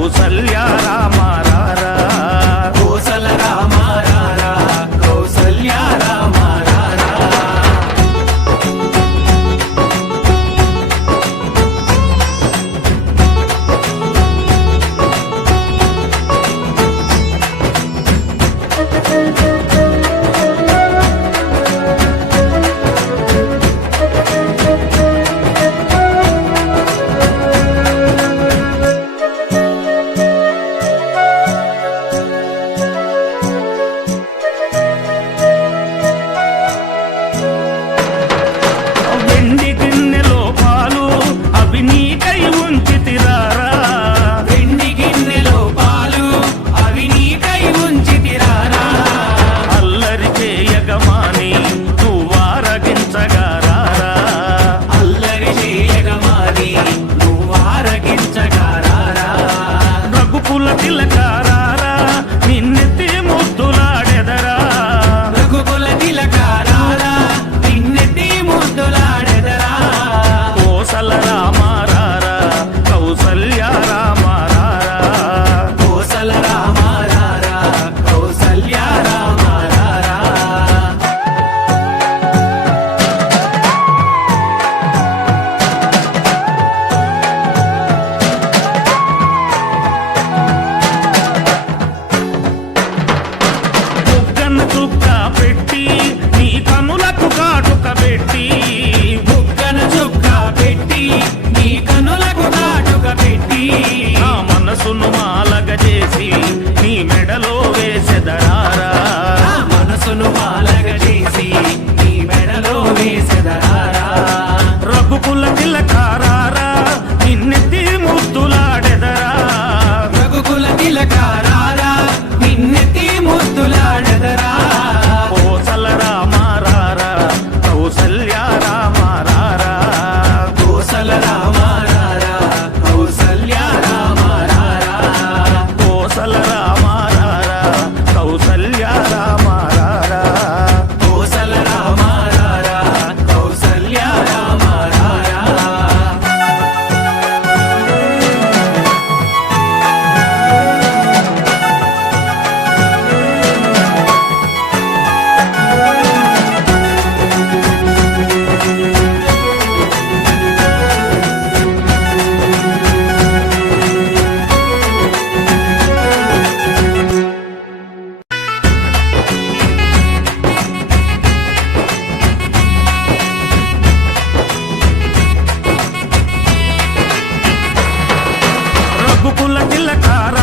కౌసల్య రామ రారా కోసల రామ రారా కౌసల్య రామ రారా వెండి గిన్నెలో పాలు అవి నీకై ఉంచితిరారా వెండి గిన్నెలో పాలు అవి నీకై ఉంచితిరారా అల్లరి చేయగమాని నువ్వారగించగా రారా అల్లరి చేయగమాని నువ్వారగించగా రారా రఘుకుల తిలకారారా నిన్నెత్తి ముద్దులాడెదరా రఘుకుల తిలకారారా నిన్నెత్తి ముద్దులాడెదరా కోసల రామ రారా కౌసల్య రామ రారా కోసల రామ రారా కౌసల్య రామ రారా బుగ్గన చుక్క పెట్టి నీ కనులకు కాటుక పెట్టి బుగ్గన చుక్క పెట్టి నీ కనులకు కాటుక పెట్టి నా మనసును మాలగ చేసి నీ మెడలో వేసెదరారా నా మనసును మాలగ చేసి నీ మెడలో వేసెదరారా రఘుకుల తిలకారారా నిన్నెత్తి ముద్దులాడెదరా రఘుకుల తిలకారారా నిన్నెత్తి ముద్దులాడెదరా కోసల రామ రారా కౌసల్య రామ రారా కోసల రామ రారా కౌసల్య రామ రారా కోసల రామ రారా కౌసల్య రామ రారా కోసల రామ రారా కౌసల్య రామ రారా రఘుకుల తిలకారారా